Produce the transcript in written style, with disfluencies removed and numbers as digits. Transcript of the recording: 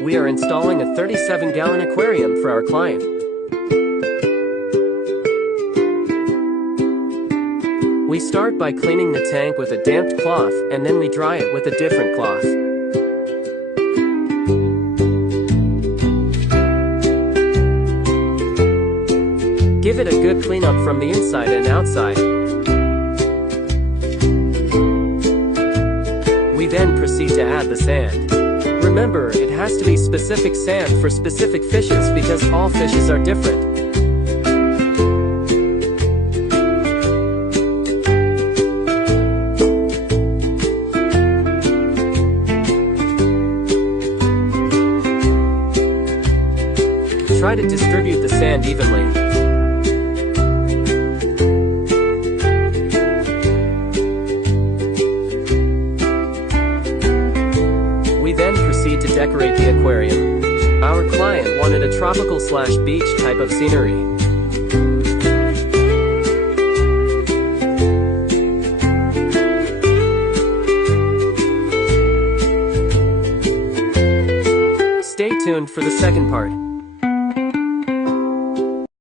We are installing a 37-gallon aquarium for our client. We start by cleaning the tank with a damped cloth, and then we dry it with a different cloth. Give it a good cleanup from the inside and outside. We then proceed to add the sand. Remember, it has to be specific sand for specific fishes because all fishes are different. Try to distribute the sand evenly. We then proceed to decorate the aquarium. Our client wanted a tropical/beach type of scenery. Stay tuned for the second part.